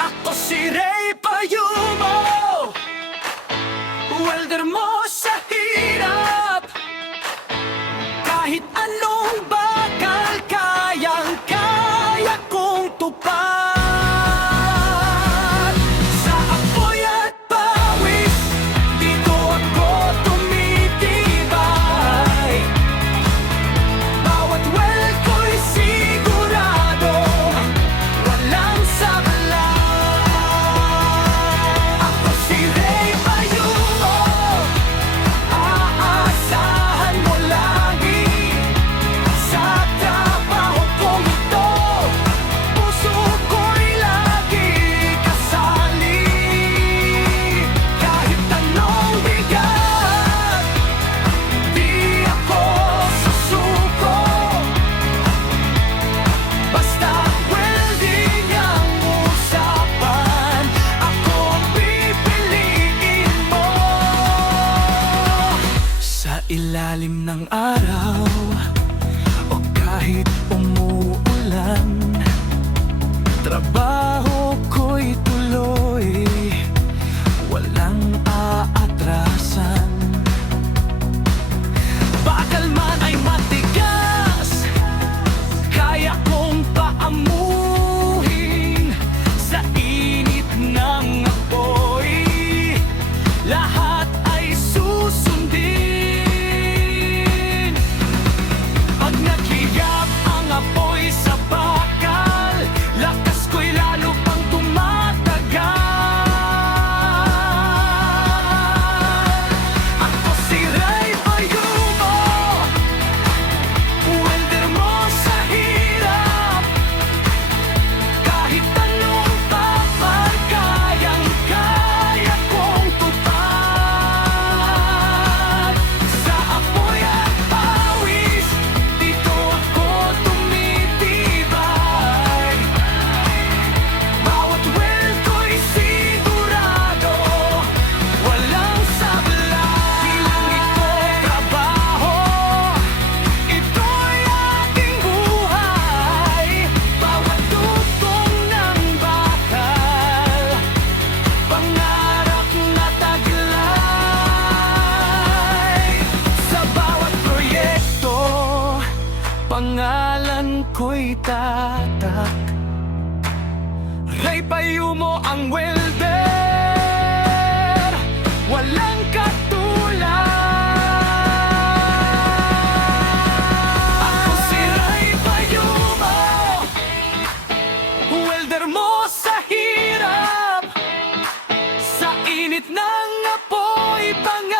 Ako si Ray Payumo, welder mo sa hirap. Kahit anong bakal, kayang-kaya kong tupad. Sa apoy at pawis, dito ako tumitibay. Bawat weld ko'y sigurado, walang sablay. Ako si Ray Payumo, aasahan mo lagi. Sa trabaho kong ito, puso ko'y lagi kasali. Kahit anong bigat, di ako susuko. Basta welding ang usapan, ako ang pipiliin mo. Sa ilalim ng araw o kahit umuulan, trabaho ko'y tuloy, walang aatrasan. Bakal man ay matigas, kaya kong paamuhin. Sa init ng apoy, lahat ay susundin. Pag naghiyap ang apoy sa bakal, lakas ko'y lalo pang tumatagal. Ako si Ray Payumo, welder mo sa hirap. Kahit anong bakal, kayang-kaya kong tupad. Sa apoy at pawis, dito ako tumitibay. Bawat weld ko'y sigurado, walang sablay. Di lang ito trabaho, ito'y aking buhay. Bawat dugtong ng bakal, pangarap na taglay. Sa bawat proyekto, pangalan ko'y tatak. Ray Payumo ang welder, walang katulad. Ako si Ray Payumo, welder mo sa hirap. Sa init ng apoy, pangarap